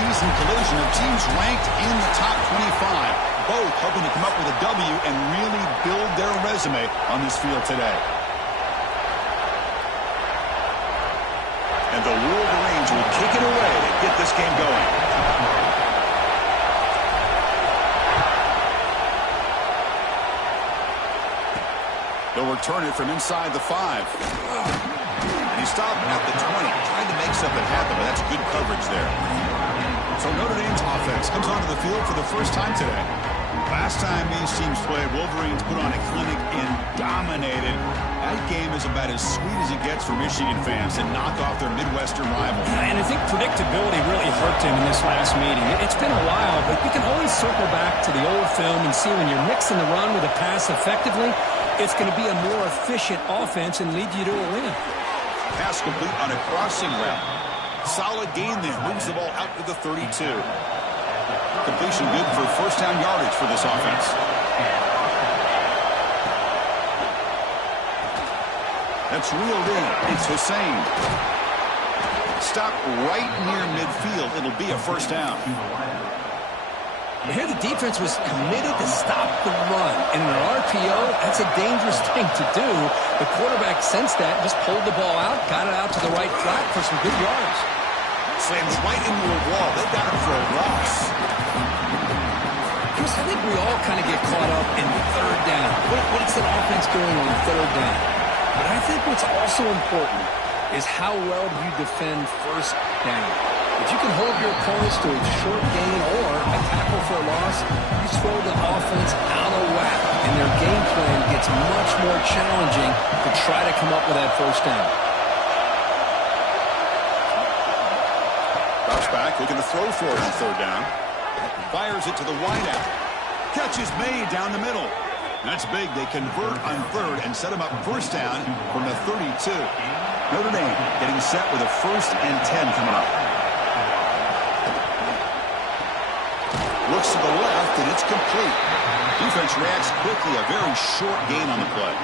in-season collision of teams ranked in the top 25, both hoping to come up with a W and really build their resume on this field today. And the Wolverines will kick it away to get this game going. They'll return it from inside the 5. And he stopped at the 20. Tried to make something happen, but that's good coverage there. So Notre Dame's offense comes onto the field for the first time today. Last time these teams played, Wolverines put on a clinic and dominated. That game is about as sweet as it gets for Michigan fans to knock off their Midwestern rival. And I think predictability really hurt him in this last meeting. It's been a while, but you can always circle back to the old film and see when you're mixing the run with a pass effectively, it's going to be a more efficient offense and lead you to a win. Pass complete on a crossing route. Solid gain there. Moves the ball out to the 32. Completion good for first down yardage for this offense. That's reeled in. It's Hussein. Stop right near midfield. It'll be a first down. Here the defense was committed to stop the run. And in an RPO, that's a dangerous thing to do. The quarterback sensed that, just pulled the ball out, got it out to the right flat for some good yards. Slams right into a wall. They got him for a loss. Chris, I think we all kind of get caught up in third down. What's an offense doing on third down? But I think what's also important is how well do you defend first down. If you can hold your opponents to a short gain or a tackle for a loss, you throw the offense out of whack, and their game plan gets much more challenging to try to come up with that first down. Bounce back, looking to throw for it on third down. Fires it to the wideout. Catch is made down the middle. That's big. They convert on third and set him up first down from the 32. Notre Dame getting set with a 1st and 10 coming up. Looks to the left, and it's complete. Defense reacts quickly. A very short gain on the play.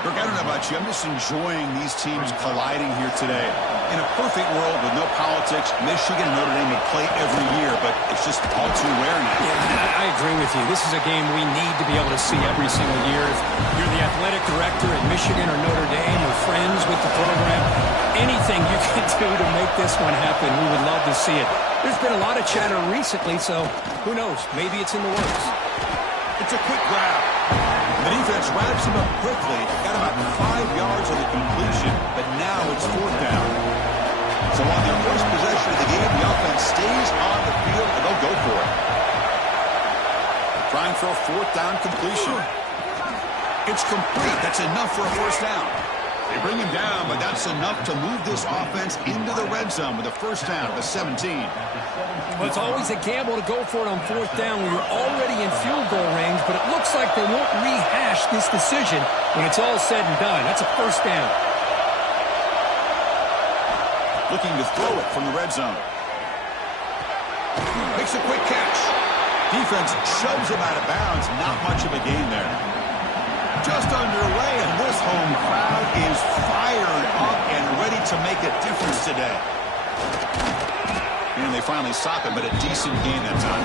Kirk, I don't know about you. I'm just enjoying these teams colliding here today. In a perfect world with no politics, Michigan and Notre Dame would play every year, but it's just all too rare now. Yeah, I agree with you. This is a game we need to be able to see every single year. If you're the athletic director at Michigan or Notre Dame or friends with the program, anything you can do to make this one happen, we would love to see it. There's been a lot of chatter recently, so who knows? Maybe it's in the works. It's a quick grab. The defense wraps him up quickly. Got about 5 yards on the completion, but now it's 4th down. So on their first possession of the game, the offense stays on the field, and they'll go for it. Trying for a 4th down completion. It's complete. That's enough for a first down. They bring him down, but that's enough to move this offense into the red zone with a first down at the 17. Well, it's always a gamble to go for it on 4th down when you're already in field goal range, but it looks like they won't rehash this decision when it's all said and done. That's a first down. Looking to throw it from the red zone. Makes a quick catch. Defense shoves him out of bounds. Not much of a gain there. Just underway, and this home crowd is fired up and ready to make a difference today. And they finally stop him, but a decent gain that time.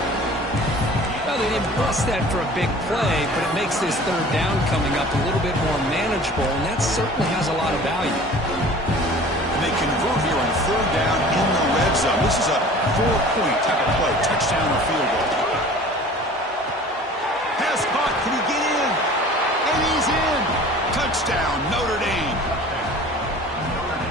Well, they didn't bust that for a big play, but it makes this third down coming up a little bit more manageable, and that certainly has a lot of value. And they convert here on 3rd down in the red zone. This is a 4-point type of play, touchdown or field goal. Pass caught, can he get in? And he's in. Touchdown, Notre Dame.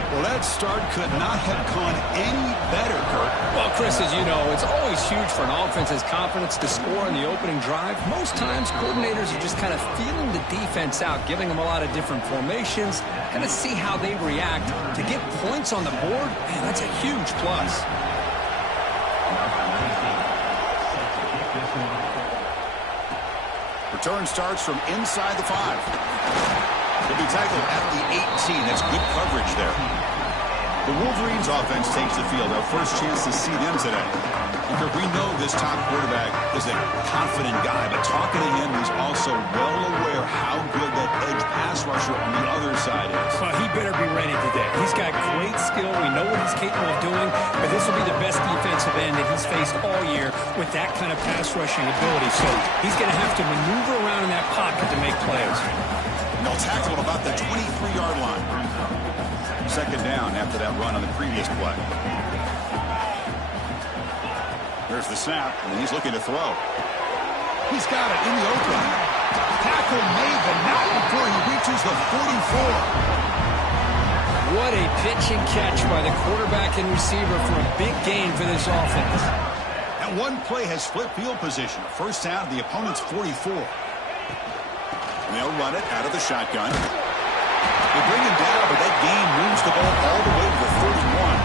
Well, that start could not have gone any better, Kurt. Well, Chris, as you know, it's always huge for an offense's confidence to score in the opening drive. Most times, coordinators are just kind of feeling the defense out, giving them a lot of different formations, kind of see how they react. To get points on the board, man, that's a huge plus. Return starts from inside the 5. He'll be tackled at the 18. That's good coverage there. The Wolverines offense takes the field. Our first chance to see them today. Because we know this top quarterback is a confident guy, but talking to him, he's also well aware how good that edge pass rusher on the other side is. Well, he better be ready today. He's got great skill. We know what he's capable of doing, but this will be the best defense in defensive end that he's faced all year with that kind of pass rushing ability. So he's going to have to maneuver around in that pocket to make plays. And they'll tackle him about the 23-yard line. Second down after that run on the previous play. There's the snap, and he's looking to throw. He's got it in the open. Tackle made, but not before he reaches the 44. What a pitch and catch by the quarterback and receiver for a big gain for this offense. That one play has flipped field position. First down, the opponent's 44. And they'll run it out of the shotgun. They bring him down, but that gain moves the ball all the way to the 31.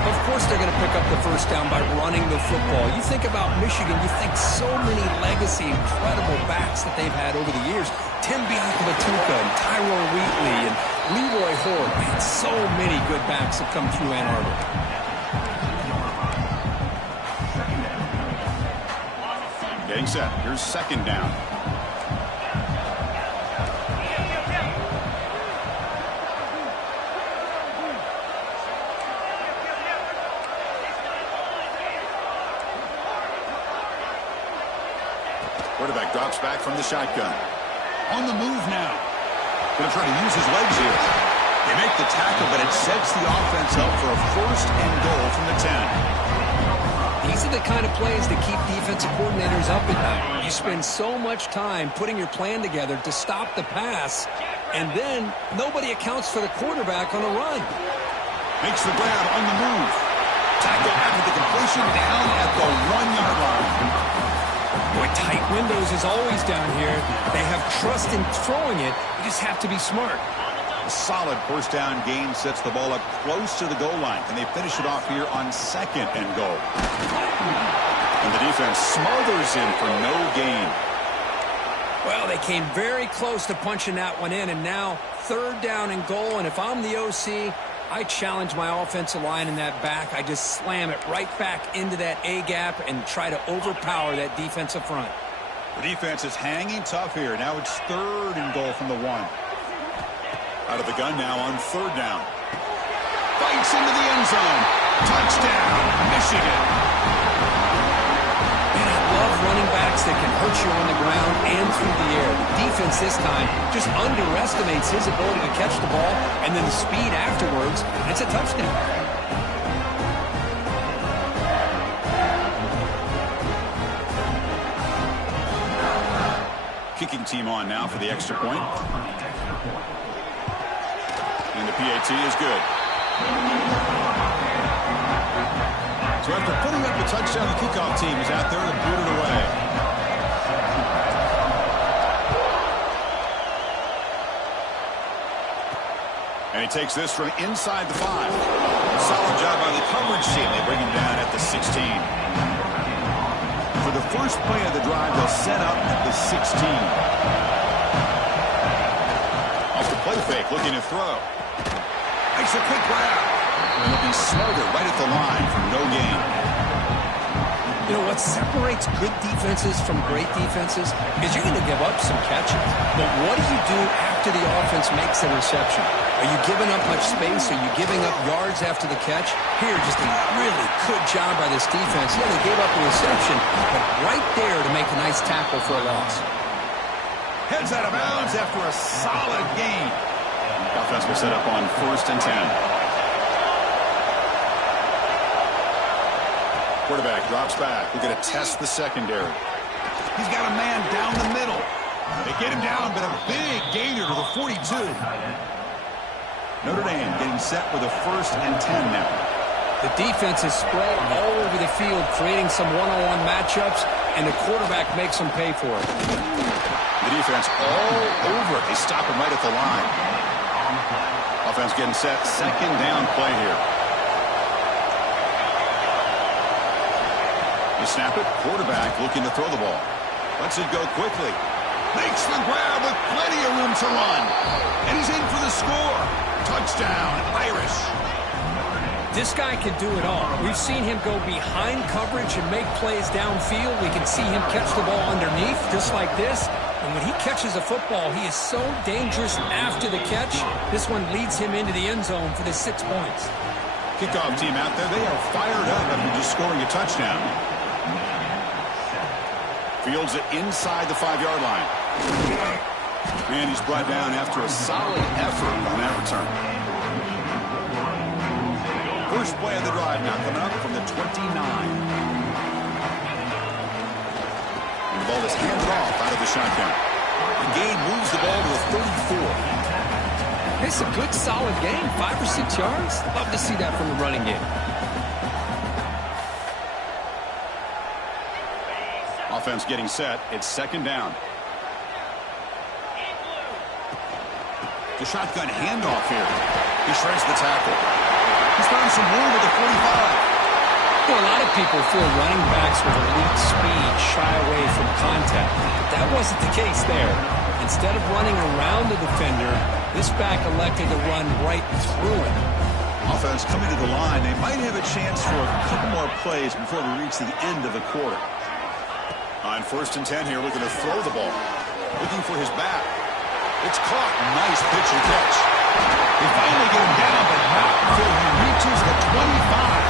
Of course they're going to pick up the first down by running the football. You think about Michigan, you think so many legacy, incredible backs that they've had over the years. Tim Biakabatuka and Tyrone Wheatley and Leroy Horde. Man, so many good backs have come through Ann Arbor. Getting set. Here's second down. Quarterback drops back from the shotgun. On the move now. Going to try to use his legs here. They make the tackle, but it sets the offense up for a first and goal from the 10. These are the kind of plays that keep defensive coordinators up at night. You spend so much time putting your plan together to stop the pass, and then nobody accounts for the quarterback on the run. Makes the grab on the move. Tackle after the completion down at the 1-yard line. Boy, tight windows is always down here. They have trust in throwing it. You just have to be smart. A solid first down gain sets the ball up close to the goal line. And they finish it off here on second and goal. And the defense smothers him for no gain. Well, they came very close to punching that one in. And now third down and goal. And if I'm the OC, I challenge my offensive line in that back. I just slam it right back into that A-gap and try to overpower that defensive front. The defense is hanging tough here. Now it's third and goal from the 1. Out of the gun now on third down. Bites into the end zone. Touchdown, Michigan. Man, I love running backs that can hurt you on the ground and through the air. The defense this time just underestimates his ability to catch the ball, and then the speed afterwards. It's a touchdown. Kicking team on now for the extra point. And the PAT is good. So after putting up the touchdown, the kickoff team is out there to boot it away. And he takes this from inside the 5. Solid job by the coverage team. They bring him down at the 16. For the first play of the drive, they'll set up at the 16. Off the play fake, looking to throw. Makes a quick grab. And it'll be smothered right at the line for no gain. You know, what separates good defenses from great defenses is you're going to give up some catches. But what do you do after the offense makes the reception? Are you giving up much space? Are you giving up yards after the catch? Here, just a really good job by this defense. Yeah, they gave up a reception, but right there to make a nice tackle for a loss. Heads out of bounds after a solid gain. Offense will set up on first and 10. Quarterback drops back. We're going to test the secondary. He's got a man down the middle. They get him down, but a big gainer to the 42. Notre Dame getting set with a first and 10 now. The defense is spread all over the field, creating some one-on-one matchups, and the quarterback makes them pay for it. The defense all over it. They stop him right at the line. Offense getting set. Second down play here. You snap it. Quarterback looking to throw the ball. Lets it go quickly. Makes the grab with plenty of room to run. And he's in for the score. Touchdown, Irish. This guy can do it all. We've seen him go behind coverage and make plays downfield. We can see him catch the ball underneath, just like this. And when he catches a football, he is so dangerous after the catch. This one leads him into the end zone for the 6 points. Kickoff team out there. They are fired up after just scoring a touchdown. Fields it inside the 5-yard line. And he's brought down after a solid effort on that return. First play of the drive now coming up from the 29. And the ball is handed off out of the shotgun. The gain moves the ball to the 34. It's a good, solid game. 5 or 6 yards. Love to see that from the running game. Offense getting set. It's second down. The shotgun handoff here. He shreds the tackle. He's found some room at the 45. Well, a lot of people feel running backs with elite speed shy away from contact. But that wasn't the case there. Instead of running around the defender, this back elected to run right through him. Offense coming to the line. They might have a chance for a couple more plays before we reach the end of the quarter. On 1st and 10 here, looking to throw the ball. Looking for his back. It's caught. Nice pitch and catch. They finally get him down, but not until he reaches the 25.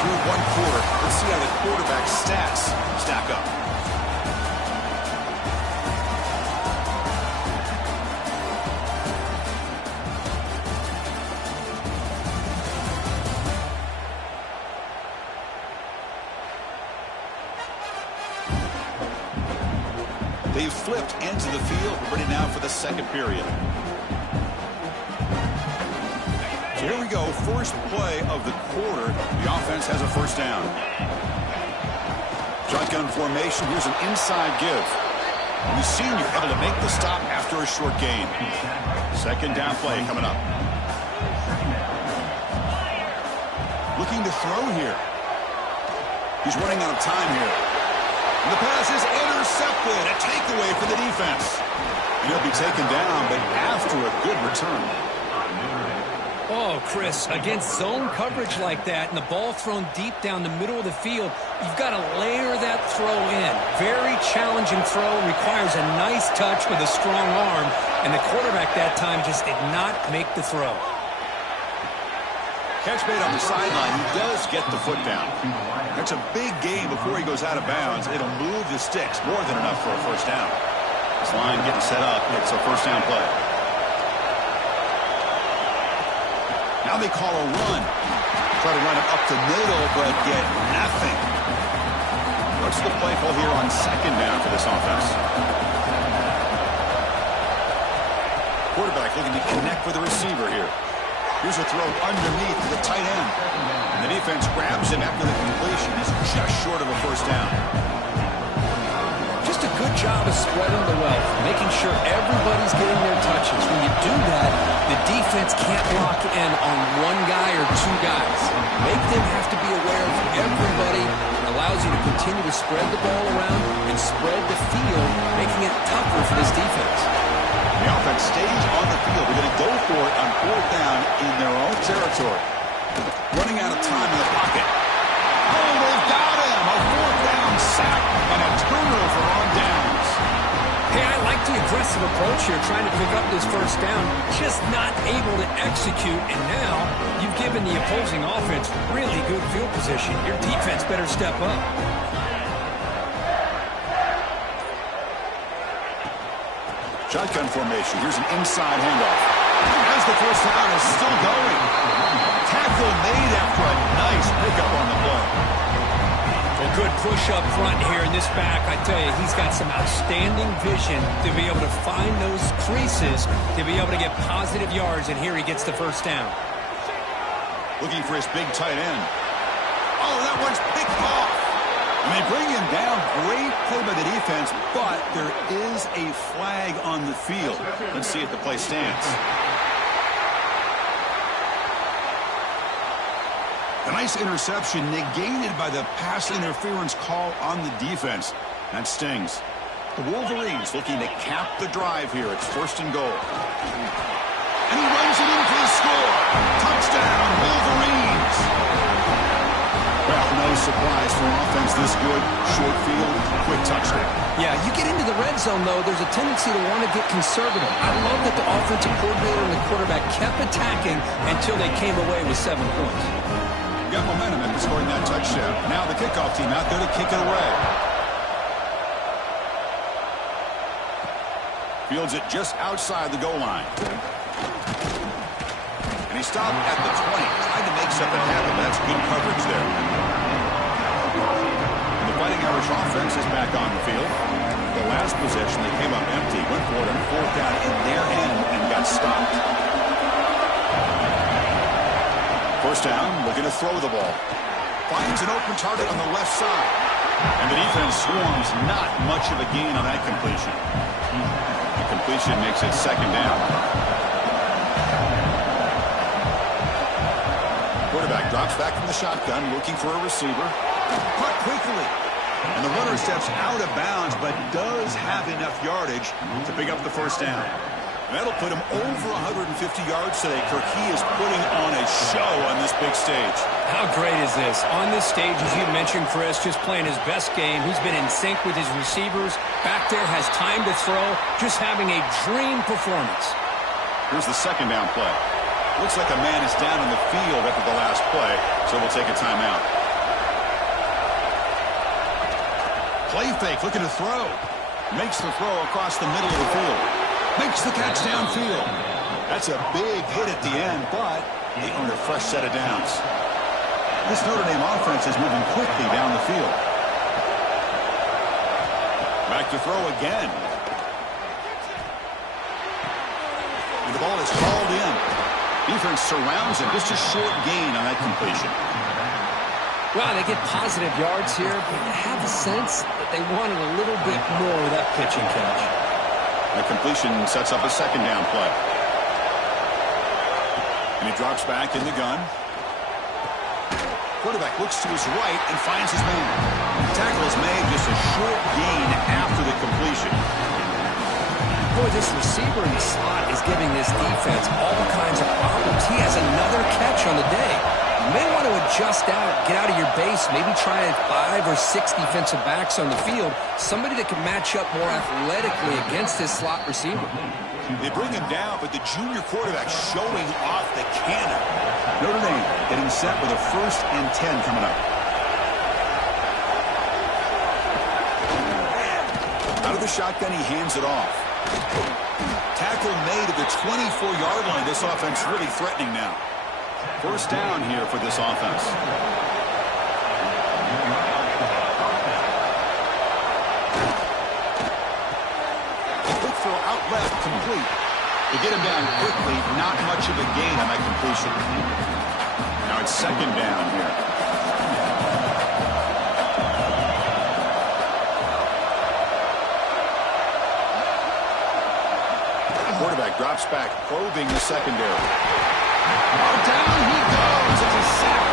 Through 1 quarter, let's see how the quarterback's stats stack up. They've flipped into the field. We're ready now for the second period. So here we go. First play of the quarter. The offense has a first down. Shotgun formation. Here's an inside give. And the senior able to make the stop after a short gain. Second down play coming up. Looking to throw here. He's running out of time here. And the pass is intercepted. A takeaway for the defense. And he'll be taken down, but after a good return. Oh, Chris, against zone coverage like that and the ball thrown deep down the middle of the field, you've got to layer that throw in. Very challenging throw, requires a nice touch with a strong arm, and the quarterback that time just did not make the throw. Catch made on the sideline. He does get the foot down. That's a big gain before he goes out of bounds. It'll move the sticks. More than enough for a first down. This line getting set up. It's a first down play. Now they call a run. Try to run it up the middle, but get nothing. What's the play call here on second down for this offense? Quarterback looking to connect with the receiver here. Here's a throw underneath to the tight end. And the defense grabs him after the completion. He's just short of a first down. Just a good job of spreading the wealth, making sure everybody's getting their touches. When you do that, the defense can't lock in on one guy or two guys. Make them have to be aware of everybody. It allows you to continue to spread the ball around and spread the field, making it tougher for this defense. The offense stays on the field. They're going to go for it on 4th down in their own territory. Running out of time in the pocket. Oh, they've got him. A 4th down sack and a turnover on downs. Hey, I like the aggressive approach here, trying to pick up this first down. Just not able to execute, and now you've given the opposing offense really good field position. Your defense better step up. Shotgun formation. Here's an inside handoff. As the first down is still going. Tackle made after a nice pickup on the play. Well, good push up front here in this back. I tell you, he's got some outstanding vision to be able to find those creases, to be able to get positive yards, and here he gets the first down. Looking for his big tight end. Oh, that one's picked off. And they bring him down. Great play by the defense, but there is a flag on the field. Let's see if the play stands. A nice interception negated by the pass interference call on the defense. That stings. The Wolverines looking to cap the drive here. It's 1st and goal. And he runs it in for the score. Touchdown, Wolverines. Well, no surprise for offense this good. Short field, quick touchdown. Yeah, you get into the red zone, though, there's a tendency to want to get conservative. I love that the offensive coordinator and the quarterback kept attacking until they came away with 7 points. Got momentum after scoring that touchdown. Now the kickoff team out there to kick it away. Fields it just outside the goal line. And he stopped at the 20. Tried to make something happen. That's good coverage there. And the Fighting Irish offense is back on the field. The last possession, they came up empty. Went for it on 4th down in their end and got stopped. First down, looking to throw the ball. Finds an open target on the left side. And the defense swarms. Not much of a gain on that completion. The completion makes it 2nd down. Quarterback drops back from the shotgun, looking for a receiver. Caught quickly. And the runner steps out of bounds, but does have enough yardage to pick up the first down. That'll put him over 150 yards today. Kirky is putting on a show on this big stage. How great is this? On this stage, as you mentioned, Chris, just playing his best game. He's been in sync with his receivers. Back there, has time to throw. Just having a dream performance. Here's the 2nd down play. Looks like a man is down in the field after the last play, so we'll take a timeout. Play fake, looking to throw. Makes the throw across the middle of the field. Makes the catch downfield. That's a big hit at the end, but they earned a fresh set of downs. This Notre Dame offense is moving quickly down the field. Back to throw again. And the ball is called in. Defense surrounds him. Just a short gain on that completion. Well, they get positive yards here, but I have the sense that they wanted a little bit more of that pitch and catch. The completion sets up a 2nd down play. And he drops back in the gun. Quarterback looks to his right and finds his man. The tackle is made, just a short gain after the completion. Boy, this receiver in the slot is giving this defense all kinds of problems. He has another catch on the day. You may want to adjust out, get out of your base, maybe try 5 or 6 defensive backs on the field, somebody that can match up more athletically against this slot receiver. They bring him down, but the junior quarterback showing off the cannon. Notre Dame getting set with a 1st and 10 coming up. Out of the shotgun, he hands it off. Tackle made at the 24-yard line. This offense really threatening now. First down here for this offense. Quick throw out left, complete. To get him down quickly, not much of a gain on that completion. Now it's 2nd down here. Quarterback drops back, probing the secondary. Oh, down he goes. It's a sack.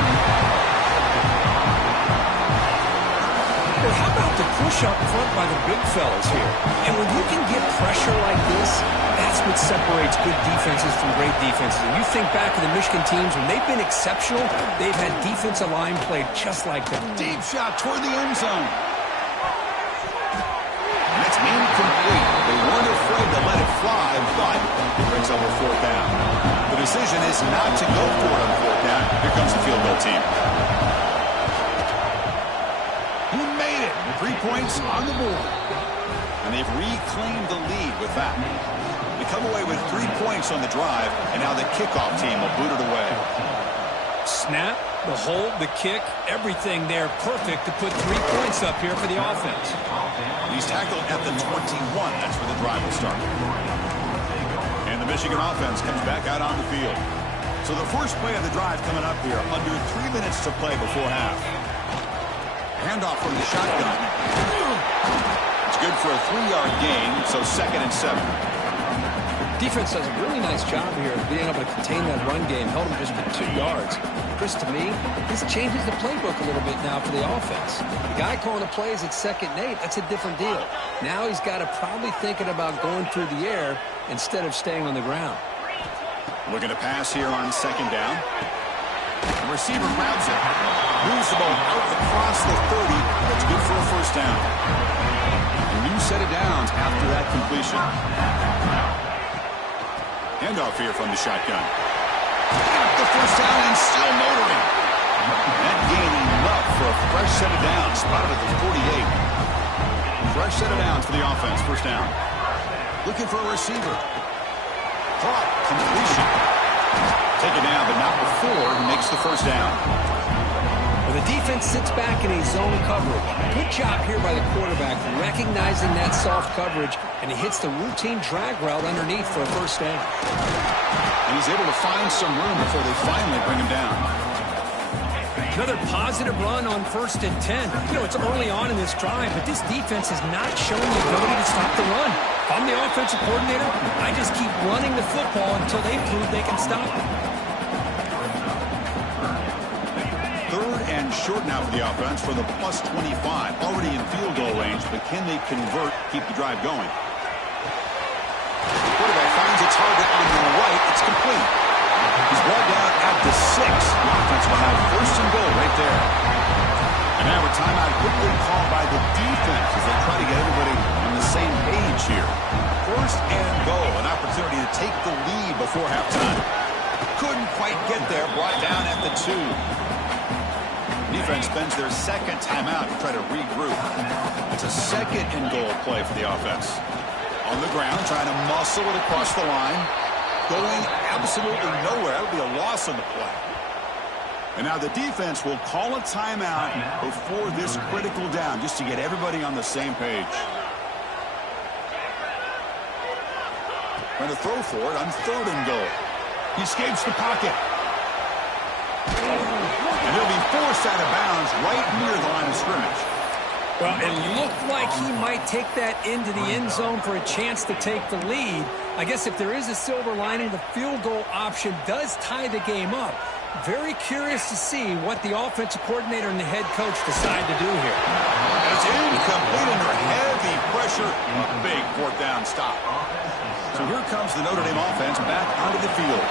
Well, how about the push up front by the big fellas here? And when you can get pressure like this, that's what separates good defenses from great defenses. And you think back to the Michigan teams, when they've been exceptional, they've had defensive line played just like that. Deep shot toward the end zone. And it's incomplete. They weren't afraid to let it fly, but it brings up a 4th down. The decision is not to go for it on 4th down. Here comes the field goal team. He made it. 3 points on the board. And they've reclaimed the lead with that. They come away with 3 points on the drive, and now the kickoff team will boot it away. Snap, the hold, the kick, everything there perfect to put 3 points up here for the offense. He's tackled at the 21. That's where the drive will start. And the Michigan offense comes back out on the field. So the first play of the drive coming up here, under 3 minutes to play before half. Handoff from the shotgun. It's good for a 3-yard gain, so 2nd and 7. Defense does a really nice job here of being able to contain that run game, held him just for 2 yards. Chris, to me, this changes the playbook a little bit now for the offense. The guy calling the plays at 2nd and 8, that's a different deal. Now he's got to probably thinking about going through the air instead of staying on the ground. Looking to pass here on 2nd down. The receiver grabs it. Moves the ball out across the 30. That's good for a 1st down. A new set of downs after that completion. Handoff here from the shotgun. The first down and still motoring. That gain enough for a fresh set of downs. Spotted at the 48. Fresh set of downs for the offense. First down. Looking for a receiver. Caught. Completion. Taken down, but not before he makes the first down. Well, the defense sits back in a zone coverage. Good job here by the quarterback recognizing that soft coverage, and he hits the routine drag route underneath for a first down. And he's able to find some room before they finally bring him down. Another positive run on 1st and 10. You know, it's early on in this drive, but this defense has not shown the ability to stop the run. If I'm the offensive coordinator, I just keep running the football until they prove they can stop it. 3rd and short now for the offense for the plus 25. Already in field goal range, but can they convert, keep the drive going? The quarterback finds a target on the right. It's complete. He's brought down at the 6. The offense will have 1st and goal right there. And now a timeout quickly called by the defense as they try to get everybody on the same page here. 1st and goal, an opportunity to take the lead before halftime. Couldn't quite get there, brought down at the 2. Defense spends their 2nd timeout to try to regroup. It's a 2nd and goal play for the offense. On the ground, trying to muscle it across the line. Going absolutely nowhere. That'll be a loss on the play. And now the defense will call a timeout before this critical down, just to get everybody on the same page. Trying to throw for it on 3rd and goal. He escapes the pocket. And he'll be forced out of bounds right near the line of scrimmage. Well, it looked like he might take that into the end zone for a chance to take the lead. I guess if there is a silver lining, the field goal option does tie the game up. Very curious to see what the offensive coordinator and the head coach decide to do here. It's incomplete under heavy pressure. A big 4th down stop. So here comes the Notre Dame offense back onto the field.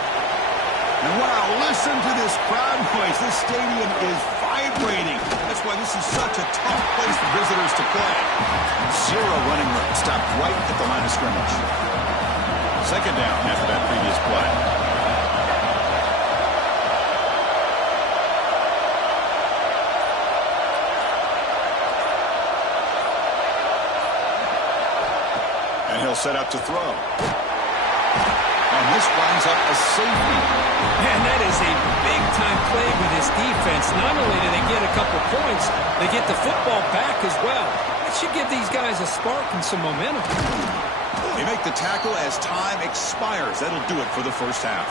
And wow, listen to this crowd noise. This stadium is vibrating. That's why this is such a tough place for visitors to play. 0 running room. Stopped right at the line of scrimmage. 2nd down after that previous play. And he'll set up to throw. And this winds up a safety. Man, that is a big-time play with this defense. Not only do they get a couple points, they get the football back as well. That should give these guys a spark and some momentum. They make the tackle as time expires. That'll do it for the first half.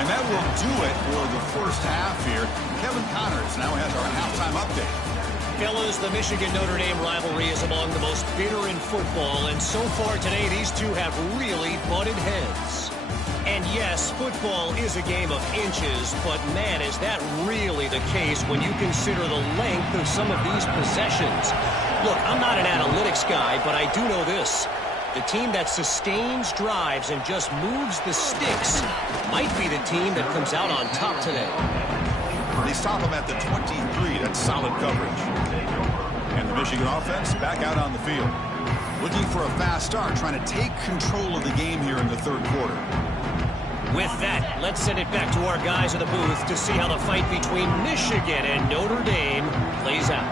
And that will do it for the first half here. Kevin Connors now has our halftime update. Fellas, the Michigan-Notre Dame rivalry is among the most bitter in football, and so far today, these two have really butted heads. And yes, football is a game of inches, but man, is that really the case when you consider the length of some of these possessions. Look, I'm not an analytics guy, but I do know this. The team that sustains drives and just moves the sticks might be the team that comes out on top today. They stop him at the 23. That's solid coverage. And the Michigan offense back out on the field. Looking for a fast start, trying to take control of the game here in the 3rd quarter. With that, let's send it back to our guys in the booth to see how the fight between Michigan and Notre Dame plays out.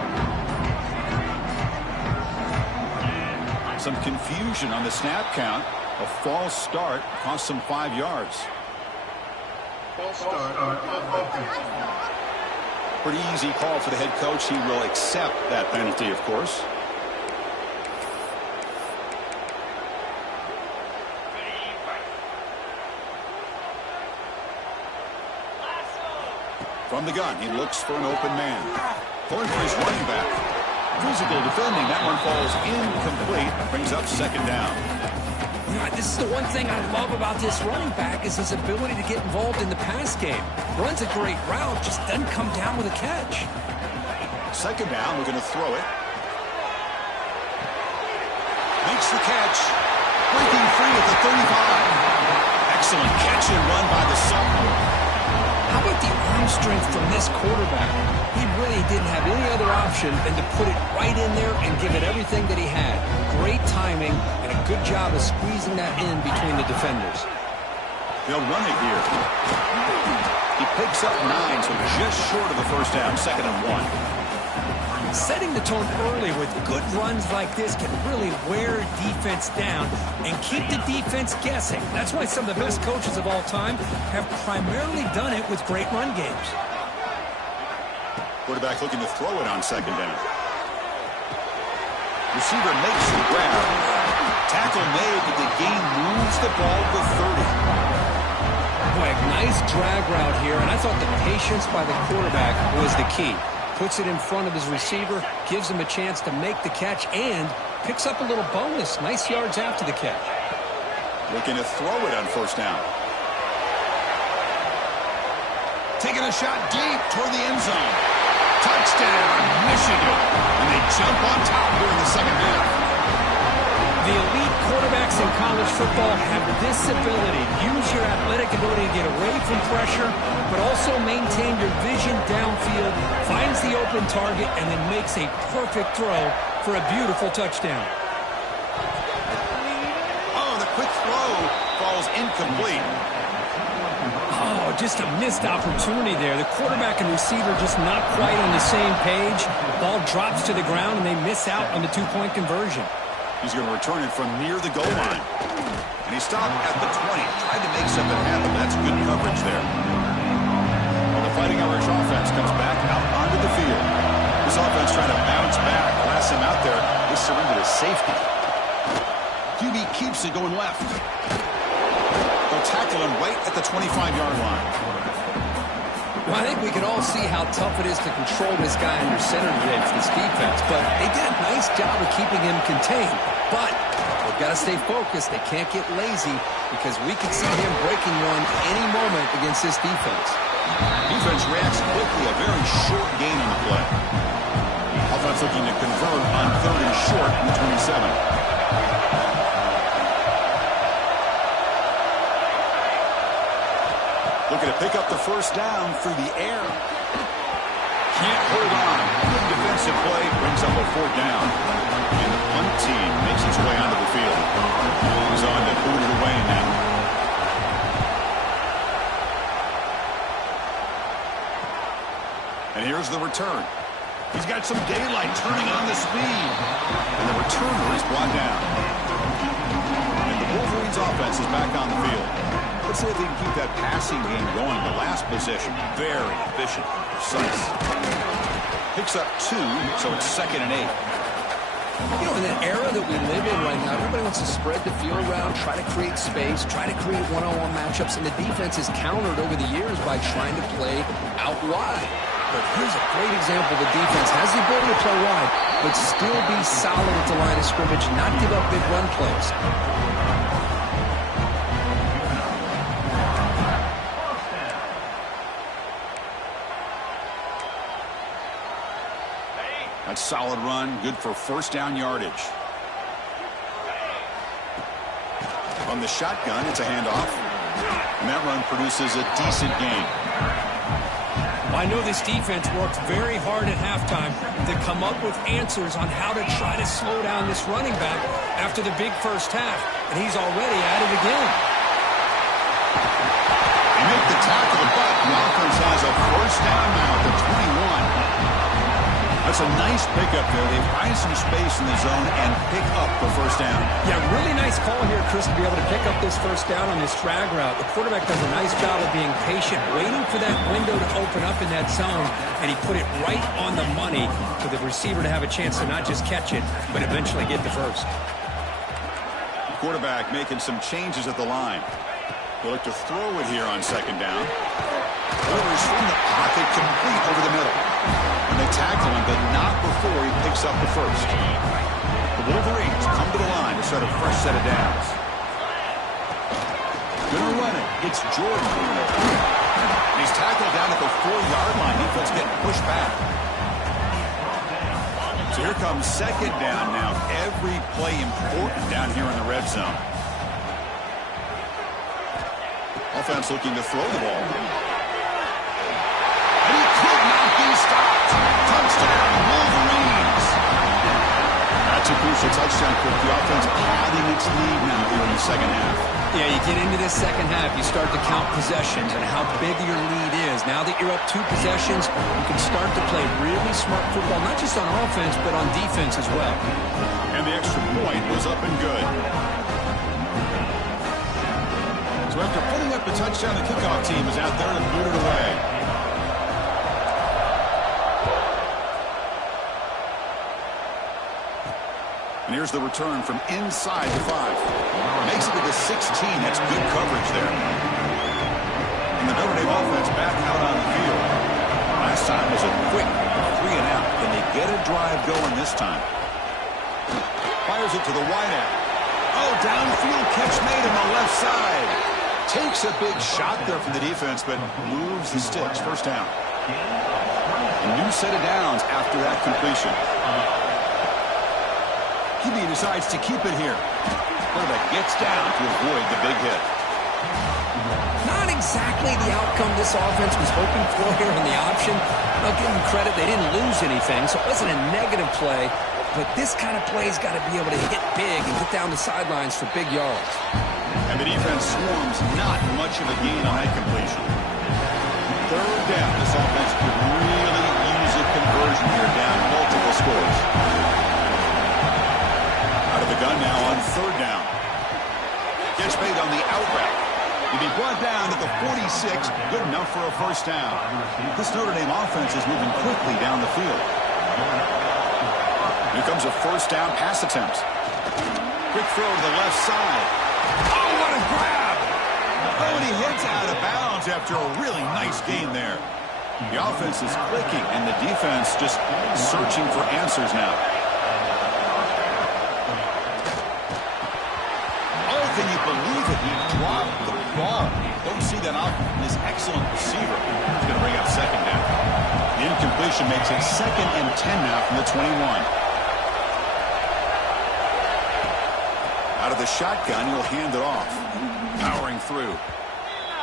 Some confusion on the snap count. A false start cost them 5 yards. False start. Pretty easy call for the head coach. He will accept that penalty, of course. From the gun, he looks for an open man. Going for his running back. Physical defending. That one falls incomplete. Brings up 2nd down. This is the one thing I love about this running back is his ability to get involved in the pass game. Runs a great route, just doesn't come down with a catch. 2nd down, we're going to throw it. Makes the catch. Breaking free at the 35. Excellent catch and run by the sophomore. How about the arm strength from this quarterback? He really didn't have any other option than to put it right in there and give it everything that he had. Great timing and a good job of squeezing that in between the defenders. They'll run it here. He picks up 9, so just short of the first down, 2nd and 1. Setting the tone early with good runs like this can really wear a defense down and keep the defense guessing. That's why some of the best coaches of all time have primarily done it with great run games. Quarterback looking to throw it on 2nd down. Receiver makes the grab. Tackle made, but the gain moves the ball to 30. Boy, nice drag route here, and I thought the patience by the quarterback was the key. Puts it in front of his receiver, gives him a chance to make the catch, and picks up a little bonus. Nice yards after the catch. Looking to throw it on 1st down. Taking a shot deep toward the end zone. Touchdown, Michigan. And they jump on top here in the 2nd half. The elite quarterbacks in college football have this ability. Use your athletic ability to get away from pressure, but also maintain your vision downfield, finds the open target, and then makes a perfect throw for a beautiful touchdown. Oh, the quick throw falls incomplete. Oh, just a missed opportunity there. The quarterback and receiver just not quite on the same page. Ball drops to the ground, and they miss out on the 2-point conversion. He's going to return it from near the goal line. And he stopped at the 20. Tried to make something happen. That's good coverage there. Well, the Fighting Irish offense comes back out onto the field. This offense trying to bounce back. Last time out there, they surrendered a safety. QB keeps it going left. They'll tackle him right at the 25-yard line. Well, I think we can all see how tough it is to control this guy under center today for this defense, but they did a nice job of keeping him contained. But they've got to stay focused. They can't get lazy because we could see him breaking one any moment against this defense. Defense reacts quickly, a very short gain on the play. Offense looking to convert on 3rd and short from the 27. Looking to pick up the 1st down through the air. Can't hold on. Good defensive play brings up a 4th down. And the punt team makes its way onto the field. Moves on to boot it away now. And here's the return. He's got some daylight turning on the speed. And the returner is brought down. And the Wolverines offense is back on the field. Let's see if they can keep that passing game going. The last possession, very efficient, precise. Picks up 2, so it's 2nd and 8. You know, in the era that we live in right now, everybody wants to spread the field around, try to create space, try to create one-on-one matchups, and the defense is countered over the years by trying to play out wide. But here's a great example. The defense has the ability to play wide, but still be solid at the line of scrimmage, not give up big run plays. That solid run, good for 1st down yardage. From the shotgun, it's a handoff. And that run produces a decent gain. I know this defense worked very hard at halftime to come up with answers on how to try to slow down this running back after the big 1st half. And he's already at it again. They make the tackle, but the offense has a 1st down now at the 21. That's a nice pickup there. They find some space in the zone and pick up the 1st down. Yeah, really nice call here, Chris, to be able to pick up this 1st down on this drag route. The quarterback does a nice job of being patient, waiting for that window to open up in that zone, and he put it right on the money for the receiver to have a chance to not just catch it, but eventually get the 1st. The quarterback making some changes at the line. They look to throw it here on 2nd down. Orders from the pocket, complete over the middle. And they tackle him, but not before he picks up the 1st. The Wolverines come to the line to start a fresh set of downs. Gonna run it. It's Jordan. And he's tackled down at the 4-yard line. Defense getting pushed back. So here comes 2nd down now. Every play important down here in the red zone. Offense looking to throw the ball. And he could not be stopped. Touchdown, Wolverines. That's a a crucial touchdown, Cook. The offense padding its lead now here in the second half. Yeah, you get into this second half, you start to count possessions and how big your lead is. Now that you're up 2 possessions, you can start to play really smart football, not just on offense, but on defense as well. And the extra point was up and good. So after putting up the touchdown, the kickoff team is out there to boot it away. And here's the return from inside the 5. Makes it to the 16. That's good coverage there. And the Notre Dame offense back out on the field. Last time was a quick 3 and out. Can they get a drive going this time? Fires it to the wideout. Oh, downfield catch made on the left side. Takes a big shot there from the defense, but moves the sticks. First down. A new set of downs after that completion. QB decides to keep it here. Quarterback gets down to avoid the big hit. Not exactly the outcome this offense was hoping for here on the option. I'll give them credit, they didn't lose anything, so it wasn't a negative play. But this kind of play's got to be able to hit big and get down the sidelines for big yards. And the defense swarms not much of a gain on that completion. Third down. This offense could really use a conversion here, down multiple scores. Out of the gun now on third down. Catch made on the out route. He'll be brought down at the 46. Good enough for a first down. This Notre Dame offense is moving quickly down the field. Here comes a first down pass attempt. Quick throw to the left side. Oh, what a grab! Oh, and he hits out of bounds after a really nice gain there. The offense is clicking, and the defense just searching for answers now. Oh, can you believe it? He dropped the ball. Don't see that off this excellent receiver. He's going to bring up second down. The incompletion makes it 2nd and 10 now from the 21. Out of the shotgun, he'll hand it off. Powering through.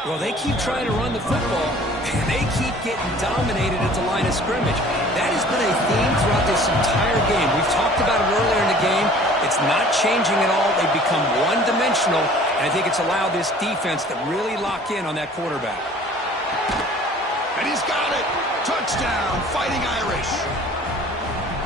Well, they keep trying to run the football, and they keep getting dominated at the line of scrimmage. That has been a theme throughout this entire game. We've talked about it earlier in the game. It's not changing at all. They've become one-dimensional, and I think it's allowed this defense to really lock in on that quarterback. And he's got it! Touchdown, Fighting Irish!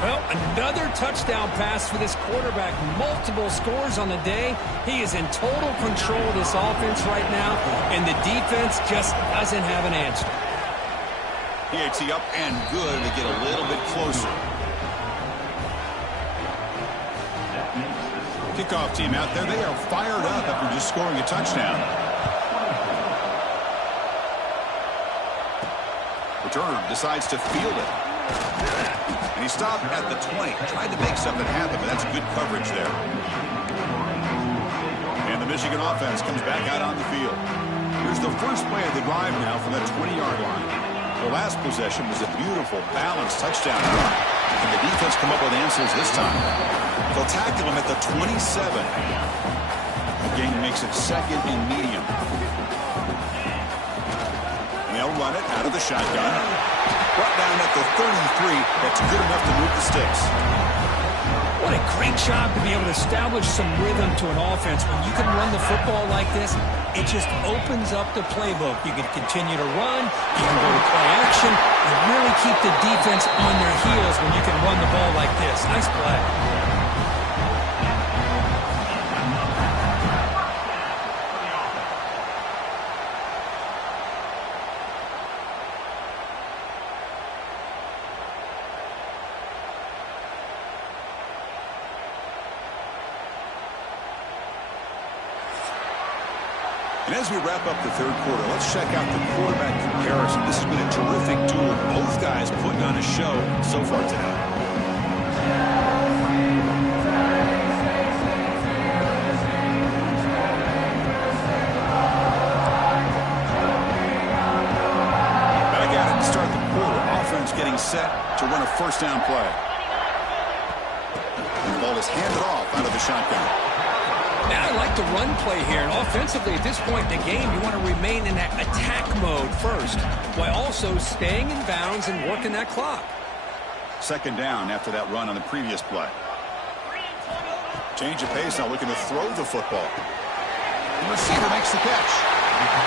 Well, another touchdown pass for this quarterback. Multiple scores on the day. He is in total control of this offense right now, and the defense just doesn't have an answer. PAT up and good to get a little bit closer. Kickoff team out there. They are fired up after just scoring a touchdown. Returner decides to field it. And he stopped at the 20. Tried to make something happen, but that's good coverage there. And the Michigan offense comes back out on the field. Here's the first play of the drive now from the 20-yard line. The last possession was a beautiful, balanced touchdown run. Can the defense come up with answers this time? They'll tackle him at the 27. The game makes it 2nd and medium. And they'll run it out of the shotgun. Brought down at the 33. That's good enough to move the sticks. What a great job to be able to establish some rhythm to an offense. When you can run the football like this, it just opens up the playbook. You can continue to run, you can go to play action, and really keep the defense on their heels when you can run the ball like this. Nice play. And as we wrap up the third quarter, let's check out the quarterback comparison. This has been a terrific duel. Both guys putting on a show so far tonight. Back at it to start the quarter. Offense getting set to run a first down play. The ball is handed off out of the shotgun. Now, I like the run play here, and offensively at this point in the game, you want to remain in that attack mode first, while also staying in bounds and working that clock. Second down after that run on the previous play. Change of pace now, looking to throw the football. The receiver makes the catch.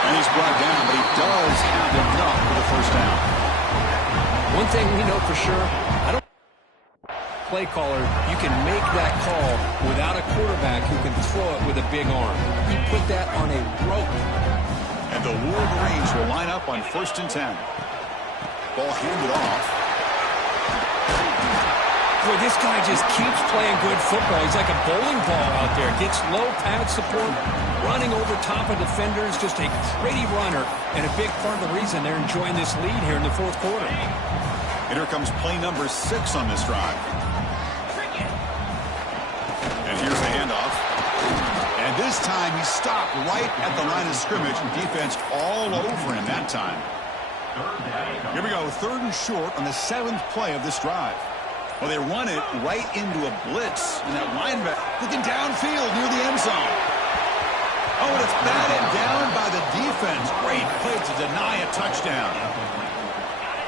And he's brought down, but he does have enough for the first down. One thing we know for sure, play caller, you can make that call without a quarterback who can throw it with a big arm. He put that on a rope. And the Wolverines will line up on 1st and 10. Ball handed off. Boy, this guy just keeps playing good football. He's like a bowling ball out there. Gets low pad support, running over top of defenders. Just a gritty runner, and a big part of the reason they're enjoying this lead here in the 4th quarter. And here comes play number 6 on this drive. And here's the handoff. And this time he stopped right at the line of scrimmage. Defense all over him that time. Here we go, 3rd and short on the 7th play of this drive. Well, they run it right into a blitz. And that linebacker looking downfield near the end zone. Oh, and it's batted down by the defense. Great play to deny a touchdown.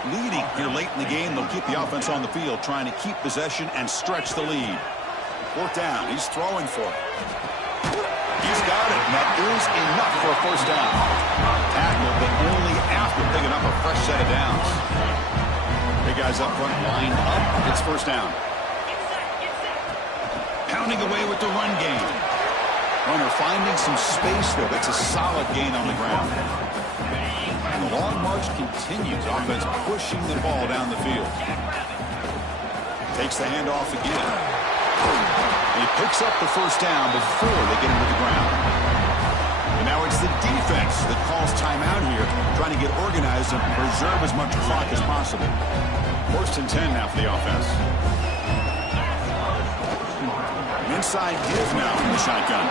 Leading here late in the game, they'll keep the offense on the field, trying to keep possession and stretch the lead. 4th down, he's throwing for it. He's got it, and that is enough for a first down. Tackle, but only after picking up a fresh set of downs. Big guys up front, lined up, it's first down. Pounding away with the run game. Runner finding some space there. That's a solid gain on the ground. And the long march continues. Offense pushing the ball down the field. Takes the handoff again. And he picks up the first down before they get him to the ground. And now it's the defense that calls timeout here, trying to get organized and preserve as much clock as possible. 1st and 10 now for the offense. An inside give now from the shotgun.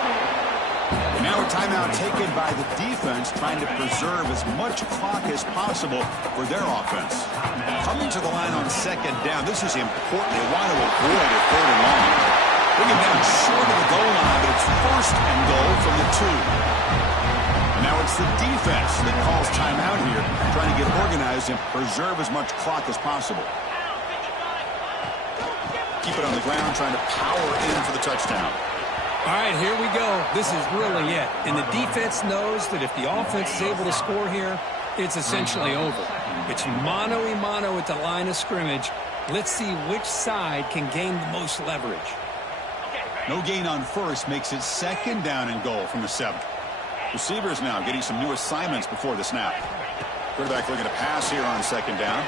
And now a timeout taken by the defense, trying to preserve as much clock as possible for their offense. Coming to the line on 2nd down, this is important. They want to avoid a 3rd and long. Bring it down short of the goal line, but it's 1st and goal from the 2. And now it's the defense that calls timeout here, trying to get organized and preserve as much clock as possible. Keep it on the ground, trying to power in for the touchdown. All right, here we go. This is really it. And the defense knows that if the offense is able to score here, it's essentially over. It's mano-a-mano at the line of scrimmage. Let's see which side can gain the most leverage. No gain on 1st makes it 2nd down and goal from the 7th. Receivers now getting some new assignments before the snap. Quarterback looking to pass here on 2nd down.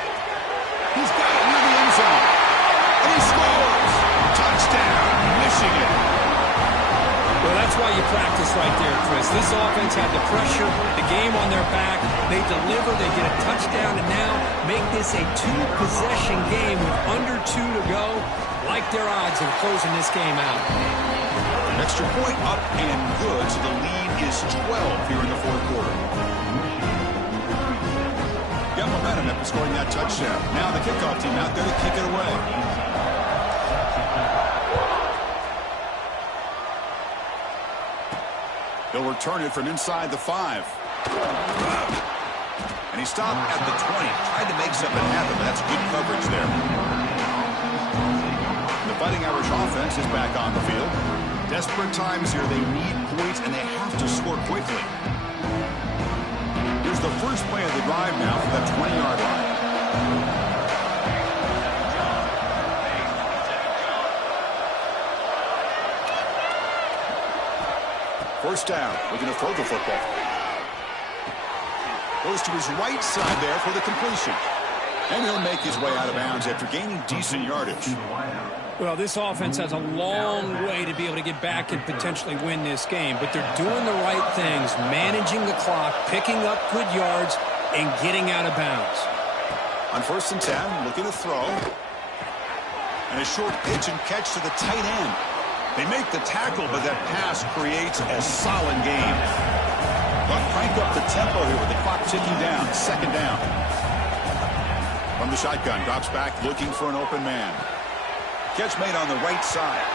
He's got it near the end zone. And he scores! Touchdown, Michigan. Well, that's why you practice right there, Chris. This offense had the pressure, the game on their back. They deliver, they get a touchdown, and now make this a 2-possession game with under 2 to go. Like their odds of closing this game out. An extra point up and good, so the lead is 12 here in the 4th quarter. Got momentum after scoring that touchdown. Now the kickoff team out there to kick it away. They'll return it from inside the 5. And he stopped at the 20. Tried to make something happen, but that's good coverage there. The Fighting Irish offense is back on the field. Desperate times here. They need points, and they have to score quickly. Here's the first play of the drive now from that 20-yard line. First down, looking to throw the football. Goes to his right side there for the completion. And he'll make his way out of bounds after gaining decent yardage. Well, this offense has a long way to be able to get back and potentially win this game. But they're doing the right things, managing the clock, picking up good yards, and getting out of bounds. On 1st and 10, looking to throw. And a short pitch and catch to the tight end. They make the tackle, but that pass creates a solid gain. But crank up the tempo here with the clock ticking down. 2nd down. From the shotgun, drops back looking for an open man. Catch made on the right side.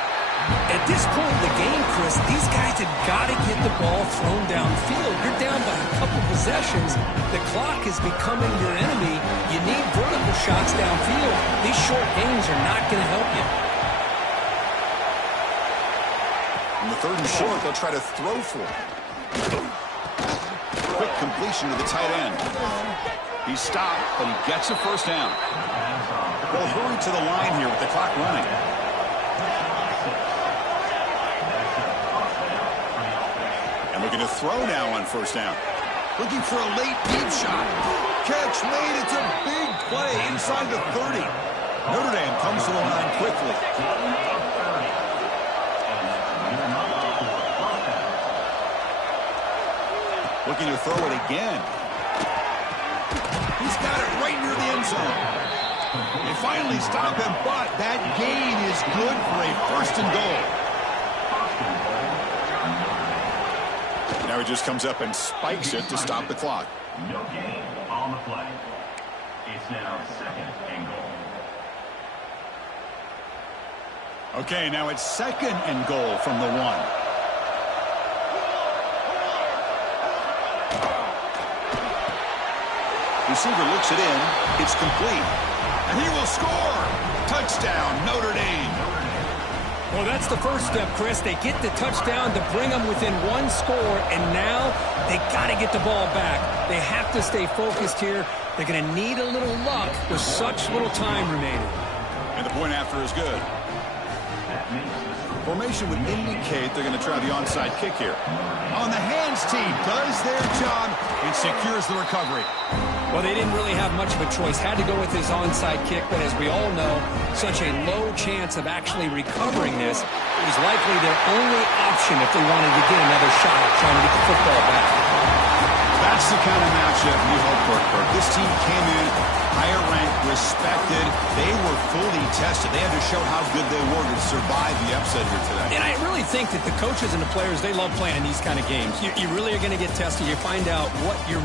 At this point in the game, Chris, these guys have got to get the ball thrown downfield. You're down by a couple possessions. The clock is becoming your enemy. You need vertical shots downfield. These short gains are not going to help you. On the 3rd and short, they'll try to throw for it. Quick completion to the tight end. He's stopped, but he gets a first down. They'll hurry to the line here with the clock running. And looking to throw now on first down. Looking for a late deep shot. Catch made. It's a big play inside the 30. Notre Dame comes to the line quickly. Looking to throw it again. He's got it right near the end zone. They finally stop him, but that gain is good for a 1st and goal. Now he just comes up and spikes it to stop the clock. No gain on the play. It's now 2nd and goal. Okay, now it's 2nd and goal from the 1. Receiver looks it in. It's complete. And he will score. Touchdown, Notre Dame. Well, that's the first step, Chris. They get the touchdown to bring them within 1 score, and now they got to get the ball back. They have to stay focused here. They're going to need a little luck with such little time remaining. And the point after is good. Formation would indicate they're going to try the onside kick here. On the hands team does their job and secures the recovery. Well, they didn't really have much of a choice. Had to go with his onside kick, but as we all know, such a low chance of actually recovering this. It was likely their only option if they wanted to get another shot at trying to get the football back. That's the kind of matchup you hope for, Kirk. This team came in higher ranked, respected. They were fully tested. They had to show how good they were to survive the upset here today. And I really think that the coaches and the players, they love playing these kind of games. You really are going to get tested. You find out what you're...